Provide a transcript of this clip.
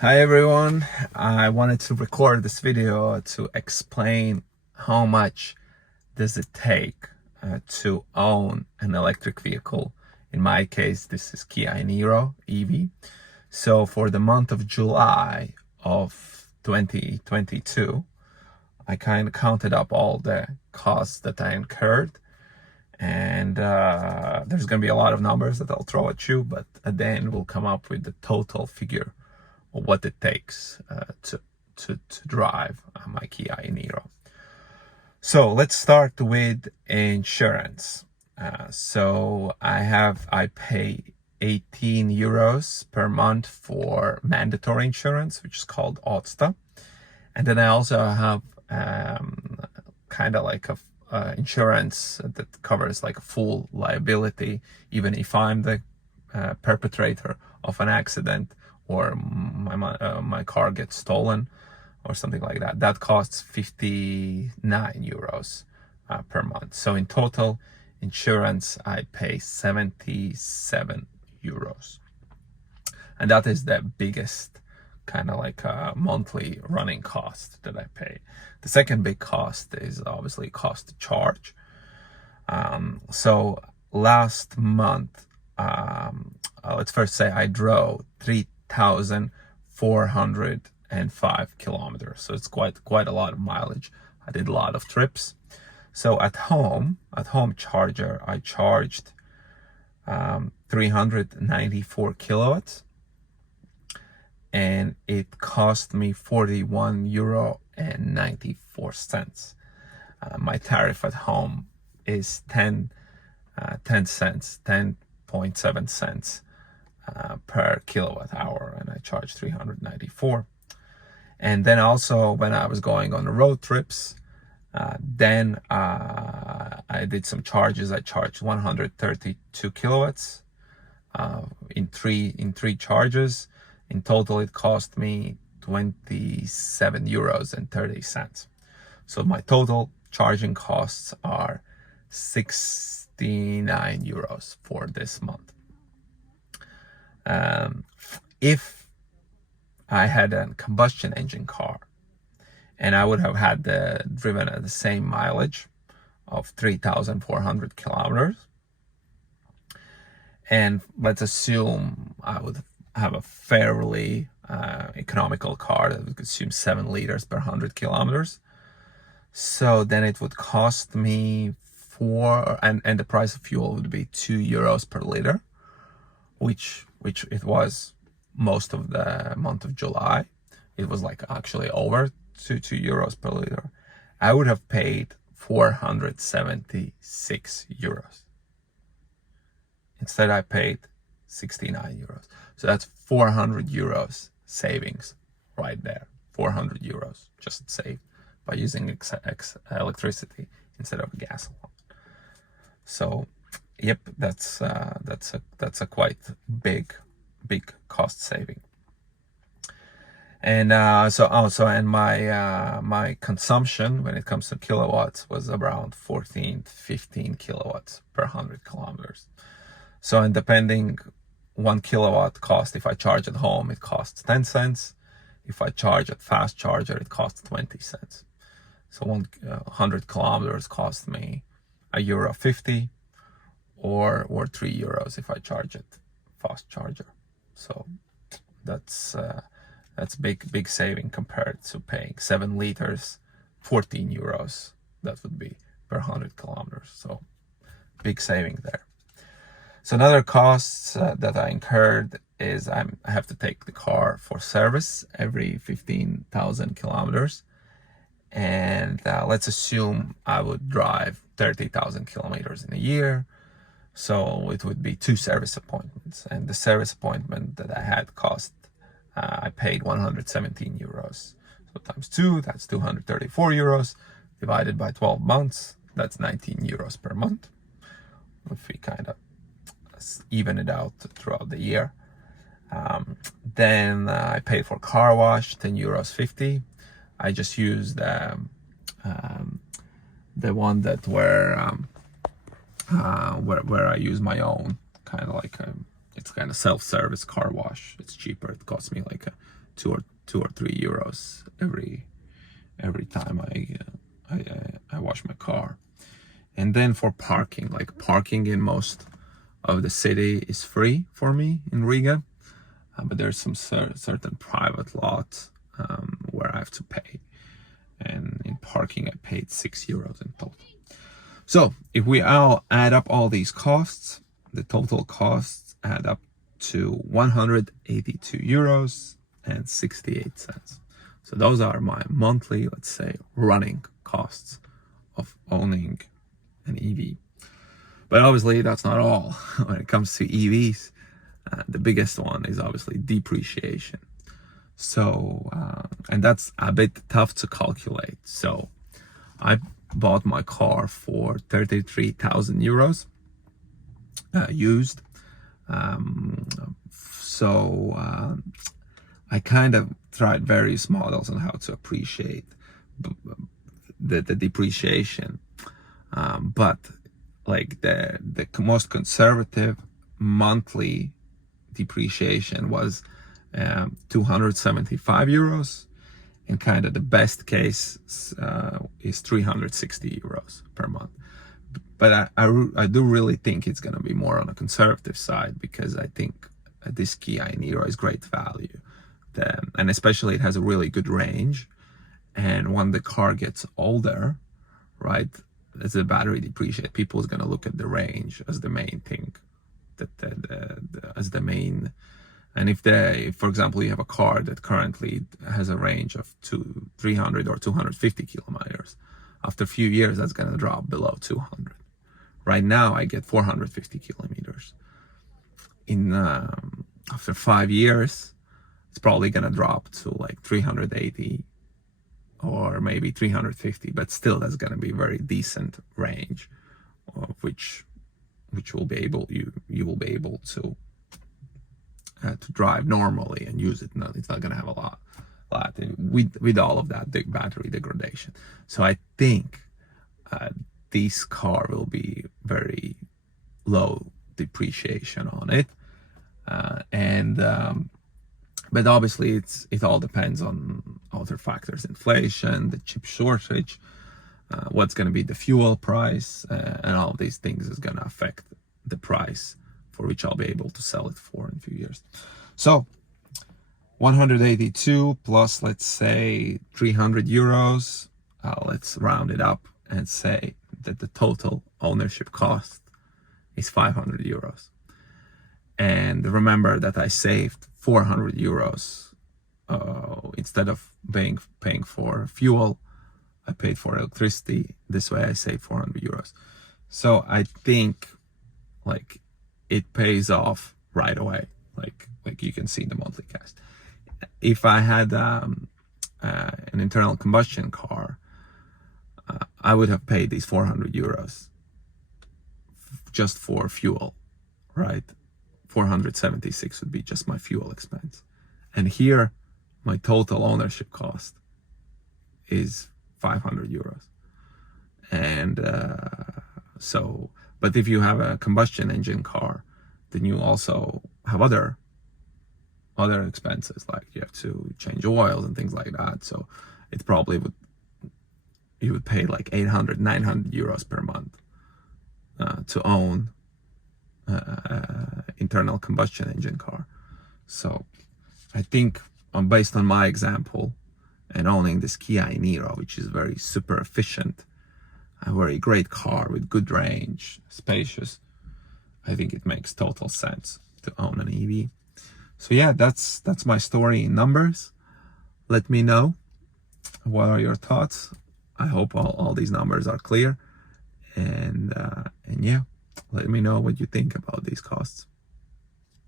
Hi everyone, I wanted to record this video to explain how much does it take to own an electric vehicle. In my case, this is Kia e-Niro EV. So for the month of July of 2022, I kind of counted up all the costs that I incurred, and there's going to be a lot of numbers that I'll throw at you, but at the end we'll come up with the total figure what it takes to drive my Kia e-Niro. So let's start with insurance. So I pay 18 euros per month for mandatory insurance, which is called Odsta. And then I also have kind of like a insurance that covers like a full liability, even if I'm the perpetrator of an accident or my car gets stolen or something like that. That costs 59 euros per month. So in total insurance, I pay 77 euros. And that is the biggest kind of like a monthly running cost that I pay. The second big cost is obviously cost to charge. So last month, let's first say I drove 3,405 kilometers. So it's quite a lot of mileage. I did a lot of trips. So at home charger, I charged 394 kilowatts, and it cost me 41 euro and 94 cents. My tariff at home is 10 cents, 10.7 cents per kilowatt hour, and I charge 394. And then also when I was going on the road trips, then I did some charges. I charged 132 kilowatts in three charges. In total, it cost me 27 euros and 30 cents. So my total charging costs are 69 euros for this month. If I had a combustion engine car and I would have had driven at the same mileage of 3,400 kilometers, and let's assume I would have a fairly economical car that would consume 7 liters per 100 kilometers. So then it would cost me and the price of fuel would be 2 euros per liter, which it was most of the month of July. It was like actually over 2 euros per liter. I would have paid 476 euros. Instead, I paid 69 euros. So that's 400 euros savings right there. 400 euros just saved by using electricity instead of gasoline. So, yep, that's a quite big cost saving. And my consumption when it comes to kilowatts was around 15 kilowatts per 100 kilometers. So, and depending, 1 kilowatt cost, if I charge at home, it costs 10 cents. If I charge at fast charger, it costs 20 cents. So 100 kilometers cost me €1.50 or 3 euros if I charge it fast charger. So that's big saving compared to paying 7 liters, 14 euros. That would be per 100 kilometers. So big saving there. So another cost that I incurred is I have to take the car for service every 15,000 kilometers. And let's assume I would drive 30,000 kilometers in a year. So it would be 2 service appointments. And the service appointment that I had I paid 117 euros. So times 2, that's 234 euros. Divided by 12 months, that's 19 euros per month. If we kind of even it out throughout the year. Then I paid for car wash, 10 euros 50. I just used the one that where I use my own kind of like it's kind of self-service car wash. It's cheaper. It costs me like two or 3 euros every time I wash my car. And then for parking, like parking in most of the city is free for me in Riga, but there's some certain private lots where I have to pay. And in parking, I paid 6 euros in total. So if we all add up all these costs, the total costs add up to 182 euros and 68 cents. So those are my monthly, let's say, running costs of owning an EV. But obviously that's not all. When it comes to EVs, the biggest one is obviously depreciation. So, and that's a bit tough to calculate. So I bought my car for 33,000 euros used. I kind of tried various models on how to appreciate the depreciation. But like the most conservative monthly depreciation was 275 euros, and kind of the best case is 360 euros per month. But I do really think it's going to be more on a conservative side, because I think this Kia e-Niro is great value, and especially it has a really good range. And when the car gets older, right, as the battery depreciates, people is going to look at the range as the main thing, as the main. And if for example, you have a car that currently has a range of 300 or 250 kilometers, after a few years, that's going to drop below 200. Right now, I get 450 kilometers. After 5 years, it's probably going to drop to like 380 or maybe 350, but still that's going to be very decent range, of which will be able you will be able to drive normally and use it. No, it's not going to have a lot with all of that battery degradation. So I think this car will be very low depreciation on it, but obviously it all depends on other factors: inflation, the chip shortage, what's going to be the fuel price, and all of these things is going to affect the price for which I'll be able to sell it for in a few years. So 182 plus, let's say 300 euros, let's round it up and say that the total ownership cost is 500 euros. And remember that I saved 400 euros. Instead of paying for fuel, I paid for electricity. This way I saved 400 euros. So I think like it pays off right away. Like you can see the monthly cost. If I had an internal combustion car, I would have paid these 400 euros just for fuel, right? 476 would be just my fuel expense. And here, my total ownership cost is 500 euros. And but if you have a combustion engine car, then you also have other expenses, like you have to change oils and things like that. So it probably you would pay like 800, 900 euros per month to own internal combustion engine car. So I think based on my example and owning this Kia e-Niro, which is very super efficient, a very great car with good range, spacious, I think it makes total sense to own an EV. So yeah, that's my story in numbers. Let me know, what are your thoughts? I hope all these numbers are clear, and yeah, let me know what you think about these costs.